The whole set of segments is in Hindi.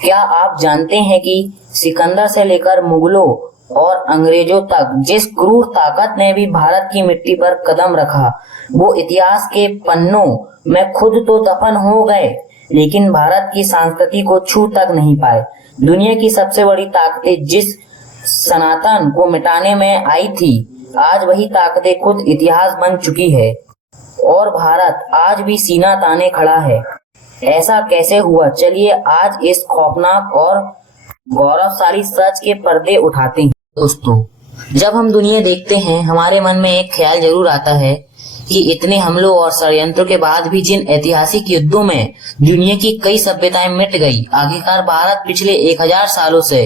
क्या आप जानते हैं कि सिकंदर से लेकर मुगलों और अंग्रेजों तक जिस क्रूर ताकत ने भी भारत की मिट्टी पर कदम रखा, वो इतिहास के पन्नों में खुद तो दफन हो गए, लेकिन भारत की संस्कृति को छू तक नहीं पाए। दुनिया की सबसे बड़ी ताकतें जिस सनातन को मिटाने में आई थी, आज वही ताकतें खुद इतिहास बन चुकी है और भारत आज भी सीना ताने खड़ा है। ऐसा कैसे हुआ? चलिए आज इस खौफनाक और गौरवशाली सच के पर्दे उठाते हैं। दोस्तों, जब हम दुनिया देखते हैं, हमारे मन में एक ख्याल जरूर आता है कि इतने हमलों और षड्यंत्रों के बाद भी जिन ऐतिहासिक युद्धों में दुनिया की कई सभ्यताएं मिट गई, आखिरकार भारत पिछले 1000 सालों से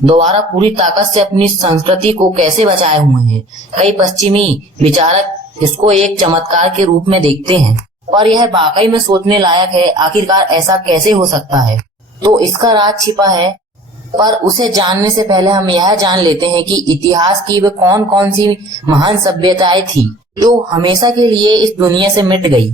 दोबारा पूरी ताकत से अपनी संस्कृति को कैसे बचाए हुए हैं। कई पश्चिमी विचारक इसको एक चमत्कार के रूप में देखते हैं, पर यह वाकई में सोचने लायक है। आखिरकार ऐसा कैसे हो सकता है? तो इसका राज छिपा है, पर उसे जानने से पहले हम यह जान लेते हैं कि इतिहास की वे कौन कौन सी महान सभ्यताएं थी जो हमेशा के लिए इस दुनिया से मिट गई।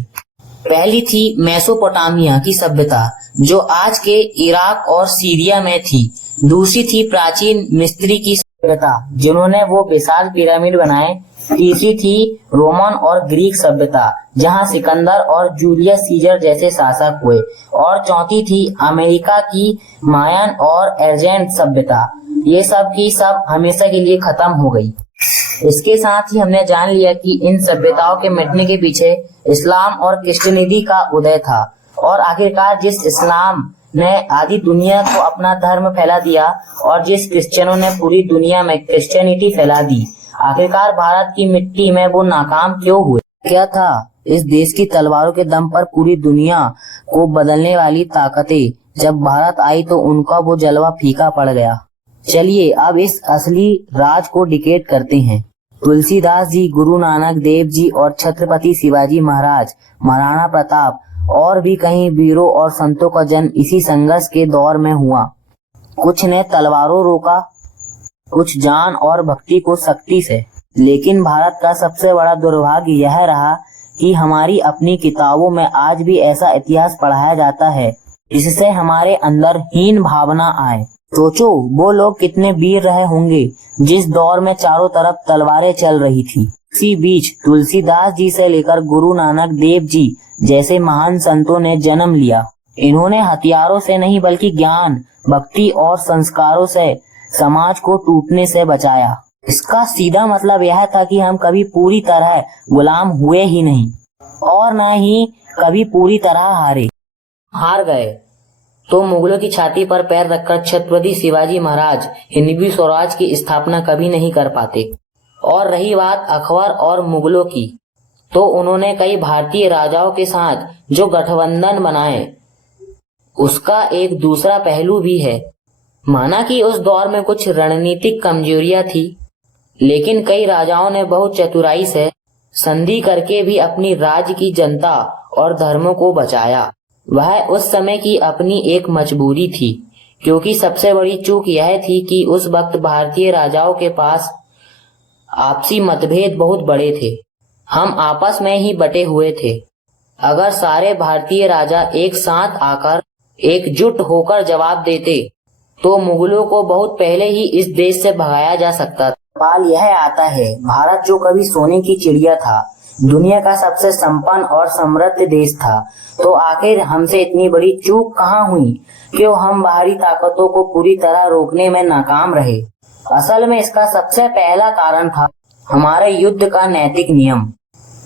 पहली थी मेसोपोटामिया की सभ्यता, जो आज के इराक और सीरिया में थी। दूसरी थी प्राचीन मिस्री की सभ्यता, जिन्होंने वो विशाल पिरामिड बनाए। तीसरी थी रोमन और ग्रीक सभ्यता, जहां सिकंदर और जूलियस सीजर जैसे शासक हुए। और चौथी थी अमेरिका की मायन और एजेंट सभ्यता। ये सब की सब हमेशा के लिए खत्म हो गई। इसके साथ ही हमने जान लिया कि इन सभ्यताओं के मिटने के पीछे इस्लाम और क्रिश्चियनिटी का उदय था। और आखिरकार जिस इस्लाम ने आधी दुनिया को अपना धर्म फैला दिया और जिस क्रिश्चियनों ने पूरी दुनिया में क्रिश्चियनिटी फैला दी, आखिरकार भारत की मिट्टी में वो नाकाम क्यों हुए? क्या था इस देश की तलवारों के दम पर पूरी दुनिया को बदलने वाली ताकतें? जब भारत आई तो उनका वो जलवा फीका पड़ गया। चलिए अब इस असली राज को डिकेट करते हैं। तुलसीदास जी, गुरु नानक देव जी और छत्रपति शिवाजी महाराज, महाराणा प्रताप और भी कई वीरों और संतों का जन्म इसी संघर्ष के दौर में हुआ। कुछ ने तलवारों रोका, कुछ जान और भक्ति को शक्ति से। लेकिन भारत का सबसे बड़ा दुर्भाग्य यह रहा कि हमारी अपनी किताबों में आज भी ऐसा इतिहास पढ़ाया जाता है जिससे हमारे अंदर हीन भावना आए। सोचो वो लोग कितने वीर रहे होंगे जिस दौर में चारों तरफ तलवारें चल रही थी। इसी बीच तुलसीदास जी से लेकर गुरु नानक देव जी जैसे महान संतों ने जन्म लिया। इन्होंने हथियारों से नहीं बल्कि ज्ञान, भक्ति और संस्कारों से समाज को टूटने से बचाया। इसका सीधा मतलब यह था कि हम कभी पूरी तरह गुलाम हुए ही नहीं और न ही कभी पूरी तरह हार गए। तो मुगलों की छाती पर पैर रखकर छत्रपति शिवाजी महाराज हिंदवी स्वराज की स्थापना कभी नहीं कर पाते। और रही बात अकबर और मुगलों की, तो उन्होंने कई भारतीय राजाओं के साथ जो गठबंधन बनाए, उसका एक दूसरा पहलू भी है। माना कि उस दौर में कुछ रणनीतिक कमजोरियां थी, लेकिन कई राजाओं ने बहुत चतुराई से संधि करके भी अपनी राज्य की जनता और धर्मों को बचाया। वह उस समय की अपनी एक मजबूरी थी, क्योंकि सबसे बड़ी चूक यह थी कि उस वक्त भारतीय राजाओं के पास आपसी मतभेद बहुत बड़े थे। हम आपस में ही बटे हुए थे। अगर सारे भारतीय राजा एक साथ आकर एकजुट होकर जवाब देते तो मुगलों को बहुत पहले ही इस देश से भगाया जा सकता था। सवाल यह आता है, भारत जो कभी सोने की चिड़िया था, दुनिया का सबसे संपन्न और समृद्ध देश था, तो आखिर हमसे इतनी बड़ी चूक कहाँ हुई? क्यों हम बाहरी ताकतों को पूरी तरह रोकने में नाकाम रहे? असल में इसका सबसे पहला कारण था हमारे युद्ध का नैतिक नियम।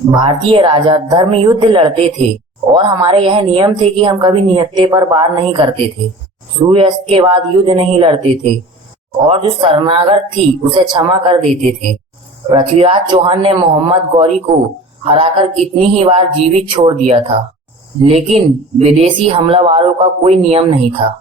भारतीय राजा धर्म युद्ध लड़ते थे और हमारे यह नियम थे कि हम कभी निहत्थे पर वार नहीं करते थे, सूर्यास्त के बाद युद्ध नहीं लड़ते थे और जो शरणागत थी उसे क्षमा कर देते थे। पृथ्वीराज चौहान ने मोहम्मद गौरी को हराकर कितनी ही बार जीवित छोड़ दिया था, लेकिन विदेशी हमलावरों का कोई नियम नहीं था।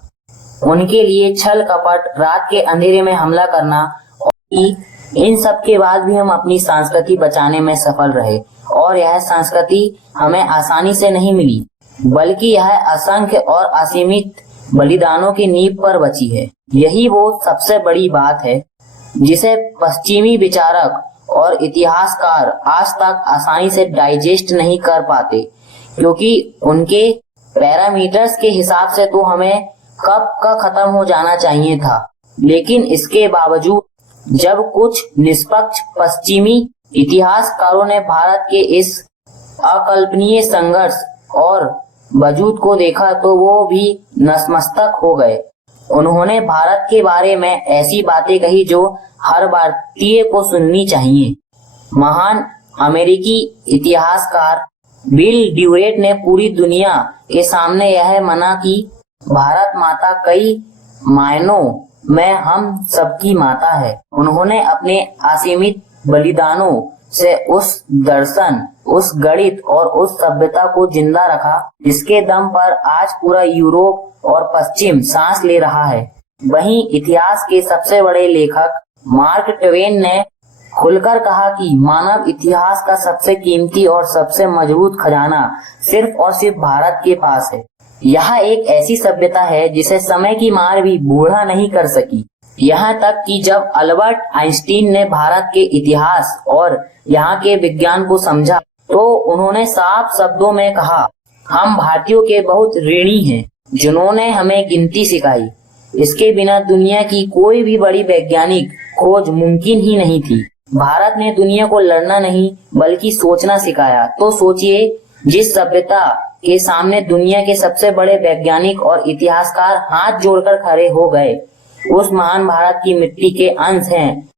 उनके लिए छल कपट, रात के अंधेरे में हमला करना, और इन सब के बाद भी हम अपनी संस्कृति बचाने में सफल रहे। और यह संस्कृति हमें आसानी से नहीं मिली, बल्कि यह असंख्य और असीमित बलिदानों की नींव पर बची है। यही वो सबसे बड़ी बात है जिसे पश्चिमी विचारक और इतिहासकार आज तक आसानी से डाइजेस्ट नहीं कर पाते, क्योंकि उनके पैरामीटर्स के हिसाब से तो हमें कब का खत्म हो जाना चाहिए था। लेकिन इसके बावजूद जब कुछ निष्पक्ष पश्चिमी इतिहासकारों ने भारत के इस अकल्पनीय संघर्ष और वजूद को देखा तो वो भी नतमस्तक हो गए। उन्होंने भारत के बारे में ऐसी बातें कही जो हर भारतीय को सुननी चाहिए। महान अमेरिकी इतिहासकार बिल ड्यूरेट ने पूरी दुनिया के सामने यह माना कि भारत माता कई मायनों में हम सबकी माता है। उन्होंने अपने असीमित बलिदानों से उस दर्शन, उस गणित और उस सभ्यता को जिंदा रखा जिसके दम पर आज पूरा यूरोप और पश्चिम सांस ले रहा है। वहीं इतिहास के सबसे बड़े लेखक मार्क ट्वेन ने खुलकर कहा कि मानव इतिहास का सबसे कीमती और सबसे मजबूत खजाना सिर्फ और सिर्फ भारत के पास है। यह एक ऐसी सभ्यता है जिसे समय की मार भी बूढ़ा नहीं कर सकी। यहाँ तक कि जब अल्बर्ट आइंस्टीन ने भारत के इतिहास और यहाँ के विज्ञान को समझा तो उन्होंने साफ शब्दों में कहा, हम भारतीयों के बहुत ऋणी हैं जिन्होंने हमें गिनती सिखाई। इसके बिना दुनिया की कोई भी बड़ी वैज्ञानिक खोज मुमकिन ही नहीं थी। भारत ने दुनिया को लड़ना नहीं बल्कि सोचना सिखाया। तो सोचिए, जिस सभ्यता के सामने दुनिया के सबसे बड़े वैज्ञानिक और इतिहासकार हाथ जोड़कर खड़े हो गए, उस महान भारत की मिट्टी के अंश हैं।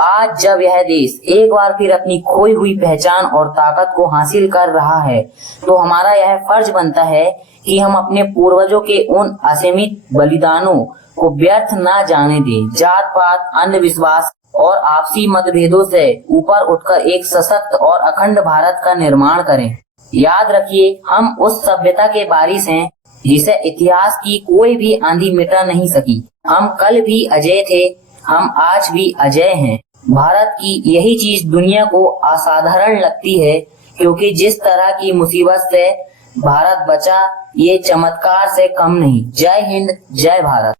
आज जब यह देश एक बार फिर अपनी खोई हुई पहचान और ताकत को हासिल कर रहा है तो हमारा यह फर्ज बनता है कि हम अपने पूर्वजों के उन असीमित बलिदानों को व्यर्थ ना जाने दें। जात पात, अंधविश्वास और आपसी मतभेदों से ऊपर उठकर एक सशक्त और अखंड भारत का निर्माण करें। याद रखिए, हम उस सभ्यता के वारिस हैं जिसे इतिहास की कोई भी आंधी मिटा नहीं सकी। हम कल भी अजय थे, हम आज भी अजय हैं। भारत की यही चीज दुनिया को असाधारण लगती है क्योंकि जिस तरह की मुसीबत से भारत बचा ये चमत्कार से कम नहीं। जय हिंद, जय भारत।